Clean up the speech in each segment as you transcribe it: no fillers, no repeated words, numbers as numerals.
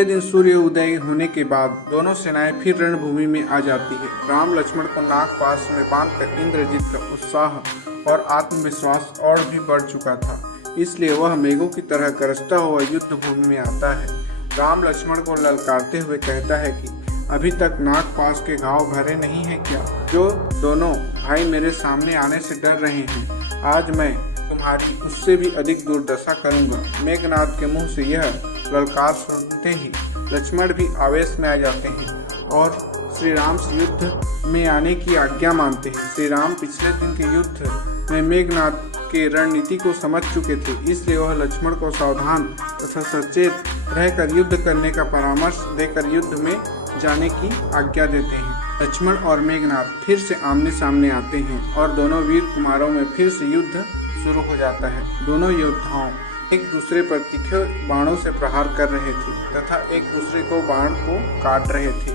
अगले दिन सूर्य उदय होने के बाद दोनों सेनाएं फिर रणभूमि में आ जाती है। राम लक्ष्मण को नागपाश में बांधकर इंद्रजीत का उत्साह और आत्मविश्वास और भी बढ़ चुका था, इसलिए वह मेघों की तरह गरजता हुआ युद्ध भूमि में आता है। राम लक्ष्मण को ललकारते हुए कहता है कि अभी तक नागपाश के घाव भरे नहीं हैं क्या? जो दोनों भाई मेरे सामने आने से डर रहे हैं, आज मैं तुम्हारी उससे भी अधिक दुर्दशा करूंगा। मेघनाद के मुंह से यह ललकार सुनते ही लक्ष्मण भी आवेश में आ जाते हैं और श्री राम से युद्ध में आने की आज्ञा मांगते हैं। श्री राम पिछले दिन के युद्ध में मेघनाद के रणनीति को समझ चुके थे, इसलिए वह लक्ष्मण को सावधान तथा सचेत रहकर युद्ध करने का परामर्श देकर युद्ध में जाने की आज्ञा देते हैं। लक्ष्मण और मेघनाद फिर से आमने सामने आते हैं और दोनों वीर कुमारों में फिर से युद्ध शुरू हो जाता है। दोनों योद्धाओं एक दूसरे पर तीखे बाणों से प्रहार कर रहे थे तथा एक दूसरे को बाण को काट रहे थे।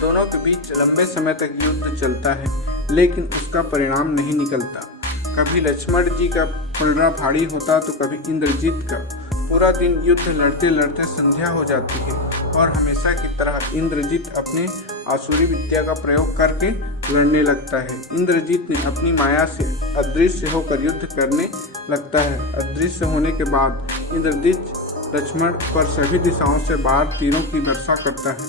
दोनों के बीच लंबे समय तक युद्ध चलता है, लेकिन उसका परिणाम नहीं निकलता। कभी लक्ष्मण जी का पलड़ा भारी होता तो कभी इंद्रजीत का। पूरा दिन युद्ध लड़ते लड़ते संध्या हो जाती है और हमेशा की तरह इंद्रजीत अपने आसुरी विद्या का प्रयोग करके लड़ने लगता है। इंद्रजीत ने अपनी माया से अदृश्य होकर युद्ध करने लगता है। अदृश्य होने के बाद इंद्रजीत लक्ष्मण पर सभी दिशाओं से बाण तीरों की वर्षा करता है,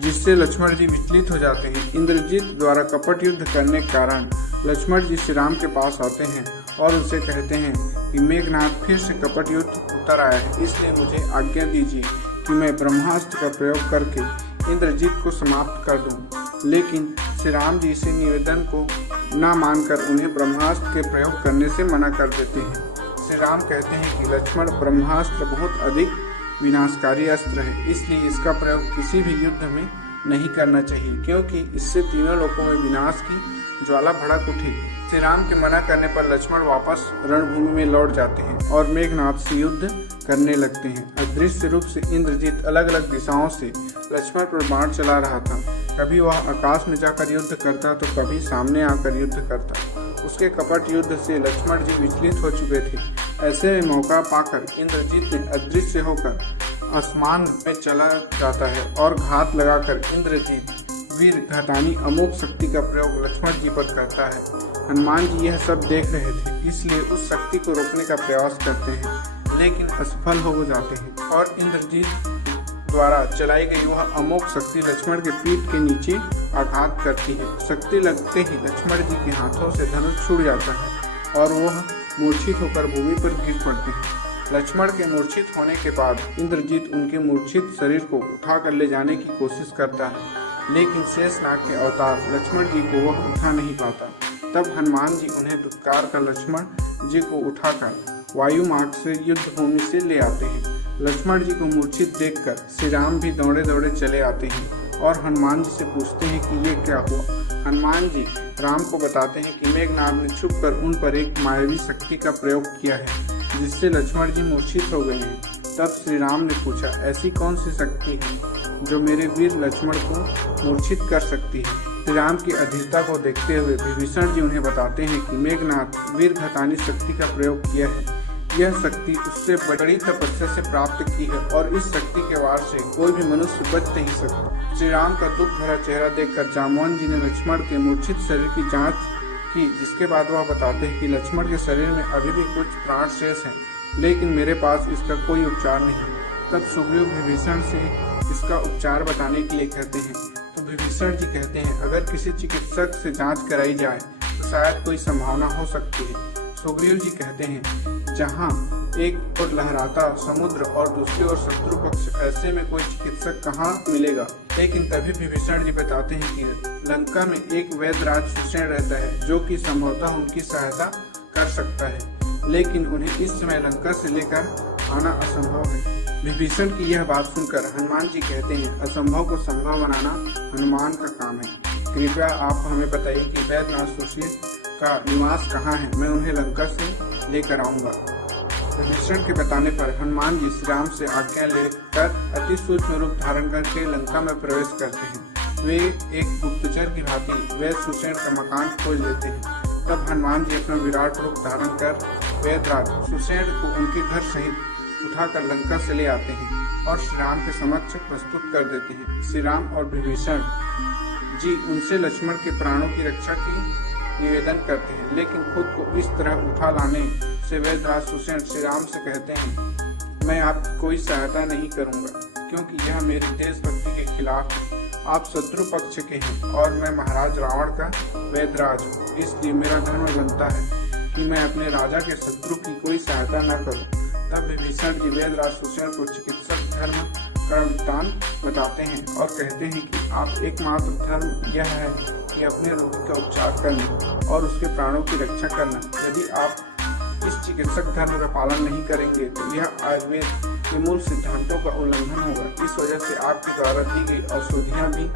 जिससे लक्ष्मण जी विचलित हो जाते हैं। इंद्रजीत द्वारा कपट युद्ध करने के कारण लक्ष्मण जी श्री राम के पास आते हैं और उनसे कहते हैं कि मेघनाद फिर से कपट युद्ध उतर आया है, इसलिए मुझे आज्ञा दीजिए कि मैं ब्रह्मास्त्र का प्रयोग करके इंद्रजीत को समाप्त कर दूं। लेकिन श्री राम जी से निवेदन को न मानकर उन्हें ब्रह्मास्त्र के प्रयोग करने से मना कर देते हैं। श्री राम कहते हैं कि लक्ष्मण, ब्रह्मास्त्र बहुत अधिक विनाशकारी अस्त्र है, इसलिए इसका प्रयोग किसी भी युद्ध में नहीं करना चाहिए, क्योंकि इससे तीनों लोकों में विनाश की ज्वाला भड़क उठेगी। श्री राम के मना करने पर लक्ष्मण वापस रणभूमि में लौट जाते हैं और मेघनाद से युद्ध करने लगते हैं। अदृश्य रूप से इंद्रजीत अलग अलग दिशाओं से लक्ष्मण पर बाण चला रहा था। कभी वह आकाश में जाकर युद्ध करता तो कभी सामने आकर युद्ध करता। उसके कपट युद्ध से लक्ष्मण जी विचलित हो चुके थे। ऐसे में मौका पाकर इंद्रजीत ने अदृश्य होकर आसमान में चला जाता है और घात लगाकर इंद्रजीत वीर घातानी अमोघ शक्ति का प्रयोग लक्ष्मण जी पर करता है। हनुमान जी यह सब देख रहे थे, इसलिए उस शक्ति को रोकने का प्रयास करते हैं, लेकिन असफल हो जाते हैं और इंद्रजीत द्वारा चलाई गई वह अमोघ शक्ति लक्ष्मण के पीठ के नीचे आघात करती है। शक्ति लगते ही लक्ष्मण जी के हाथों से धनुष छूट जाता है और वह मूर्छित होकर भूमि पर गिर पड़ते हैं। लक्ष्मण के मूर्छित होने के बाद इंद्रजीत उनके मूर्छित शरीर को उठाकर ले जाने की कोशिश करता है, लेकिन शेषनाग के अवतार लक्ष्मण जी को वह उठा नहीं पाता। तब हनुमान जी उन्हें दुत्कार कर लक्ष्मण जी को उठाकर वायु मार्ग से युद्ध भूमि से ले आते हैं। लक्ष्मण जी को मूर्छित देखकर श्री राम भी दौड़े दौड़े चले आते हैं और हनुमान जी से पूछते हैं कि ये क्या हुआ। हनुमान जी राम को बताते हैं कि मेघनाद ने छुपकर उन पर एक मायावी शक्ति का प्रयोग किया है, जिससे लक्ष्मण जी मूर्छित हो गए हैं। तब श्री राम ने पूछा, ऐसी कौन सी शक्ति है जो मेरे वीर लक्ष्मण को मूर्छित कर सकती है? श्री राम की अधीरता को देखते हुए विभीषण जी उन्हें बताते हैं कि मेघनाद वीर घातानी शक्ति का प्रयोग किया है। यह शक्ति उससे बड़ी तपस्या से प्राप्त की है और इस शक्ति के वार से कोई भी मनुष्य बच नहीं सकता। श्री राम का दुख भरा चेहरा देखकर जामवंत जी ने लक्ष्मण के मूर्छित शरीर की जांच की, जिसके बाद वह बताते हैं कि लक्ष्मण के शरीर में अभी भी कुछ प्राण शेष हैं, लेकिन मेरे पास इसका कोई उपचार नहीं। तब सुग्रीव विभीषण से इसका उपचार बताने के लिए कहते हैं, तो विभीषण जी कहते हैं, अगर किसी चिकित्सक से जांच कराई जाए तो शायद कोई संभावना हो सकती है। सुग्रीव जी कहते हैं, जहां एक ओर लहराता समुद्र और दूसरी ओर शत्रु पक्ष, ऐसे में कोई चिकित्सक कहाँ मिलेगा। लेकिन तभी विभीषण जी बताते हैं कि लंका में एक वैद्यराज सुषेण रहता है, जो कि संभवतः उनकी सहायता कर सकता है, लेकिन उन्हें इस समय लंका से लेकर आना असंभव है। विभीषण की यह बात सुनकर हनुमान जी कहते हैं, असंभव को संभव बनाना हनुमान का काम है। कृपया आप हमें बताइए कि वैद्यनाथ सुषेण का निवास कहाँ है, मैं उन्हें लंका से लेकर आऊँगा। विभीषण के बताने पर हनुमान जी श्री राम से आज्ञा लेकर अति सूक्ष्म रूप धारण करके लंका में प्रवेश करते हैं। वे एक गुप्तचर की भांति वैद्य सुषेण का मकान खोज लेते हैं। तब हनुमान जी अपना विराट रूप धारण कर वैद्यराज सुषेण को उनके घर सहित उठाकर लंका से ले आते हैं और श्री राम के समक्ष प्रस्तुत कर देते हैं। श्री राम और विभीषण जी उनसे लक्ष्मण के प्राणों की रक्षा की निवेदन करते हैं, लेकिन खुद को इस तरह उठा लाने से वेदराज सुषेण श्री राम से कहते हैं, मैं आपकी कोई सहायता नहीं करूंगा, क्योंकि यह मेरी देशभक्ति के खिलाफ है। आप शत्रु पक्ष के हैं और मैं महाराज रावण का वेदराज हूँ, इसलिए मेरा धर्म बनता है कि मैं अपने राजा के शत्रु की कोई सहायता न करूं। तब विभीषण जी वेदराज सुषेण को चिकित्सक धर्म का वृत्तांत बताते हैं और कहते हैं कि आप एकमात्र धर्म यह है कि अपने रोगी का उपचार करना और उसके प्राणों की रक्षा करना। यदि आप इस चिकित्सक धर्म का पालन नहीं करेंगे तो यह आयुर्वेद के मूल सिद्धांतों का उल्लंघन होगा। इस वजह से आपके द्वारा दी गई औषधियाँ भी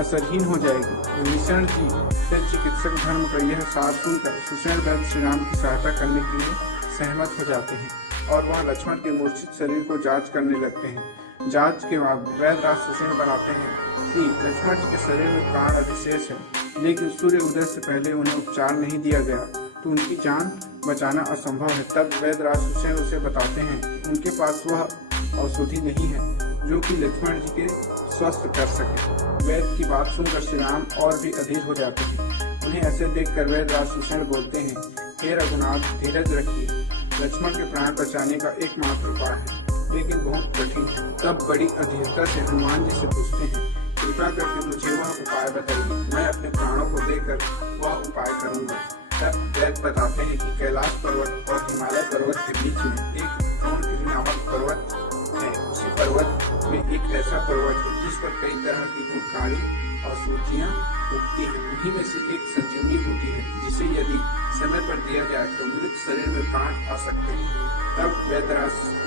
असरहीन हो जाएगी। विभीषण जी से चिकित्सक धर्म का यह सार सुनकर सुषेण वैद्य श्री राम की सहायता करने के लिए सहमत हो जाते हैं और वह लक्ष्मण के मूर्छित शरीर को जांच करने लगते हैं। जांच के बाद वैद्यराज सुषेण बताते हैं कि लक्ष्मण जी के शरीर में प्राण अधिशेष है, लेकिन सूर्य उदय से पहले उन्हें उपचार नहीं दिया गया तो उनकी जान बचाना असंभव है। तब वैद्यराज सुषेण उसे बताते हैं कि उनके पास वह औषधि नहीं है जो कि लक्ष्मण जी के स्वस्थ कर सके। वैद्य की बात सुनकर श्री राम और भी अधीर हो जाते हैं। उन्हें ऐसे देखकर वैद्यराज सुषेण बोलते हैं, हे रघुनाथ, धीरज रखिए। लक्ष्मण के प्राण बचाने का एकमात्र उपाय है, लेकिन बहुत कठिन है। तब बड़ी अधीरता से हनुमान जी से पूछते हैं, कृपा करके मुझे वह उपाय बताइए, मैं अपने प्राणों को देकर वह उपाय करूंगा। तब वैद्य बताते हैं कि कैलाश पर्वत और हिमालय पर्वत के बीच में एक द्रोणगिरि नामक पर्वत है। उसी पर्वत में एक ऐसा पर्वत है जिस पर कई तरह की गुणकारी औषधियाँ उगती हैं। उन्हीं में से एक संजीवनी बूटी है, जिसे यदि समय पर दिया जाए तो मृत शरीर में प्राण आ सकते हैं। तब वैद्यराज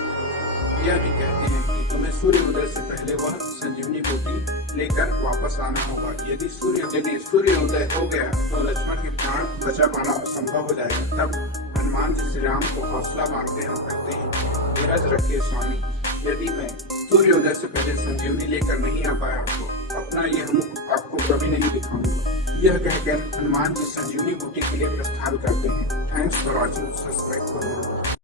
यह भी कहते हैं कि तुम्हें सूर्य उदय से पहले वह संजीवनी बूटी लेकर वापस आना होगा। यदि सूर्य उदय हो गया तो लक्ष्मण के प्राण बचा पाना असंभव हो जाएगा। तब हनुमान जी श्री राम को हौसला मांगते हैं और कहते हैं, धीरज रखिए स्वामी, यदि मैं सूर्योदय से पहले संजीवनी लेकर नहीं आ पाया तो अपना यह मुख आपको कभी नहीं दिखाऊंगा। यह कहकर हनुमान जी संजीवनी बूटी के लिए प्रस्थान करते हैं। थैंक्स फॉर वॉचिंग, सब्सक्राइब करो।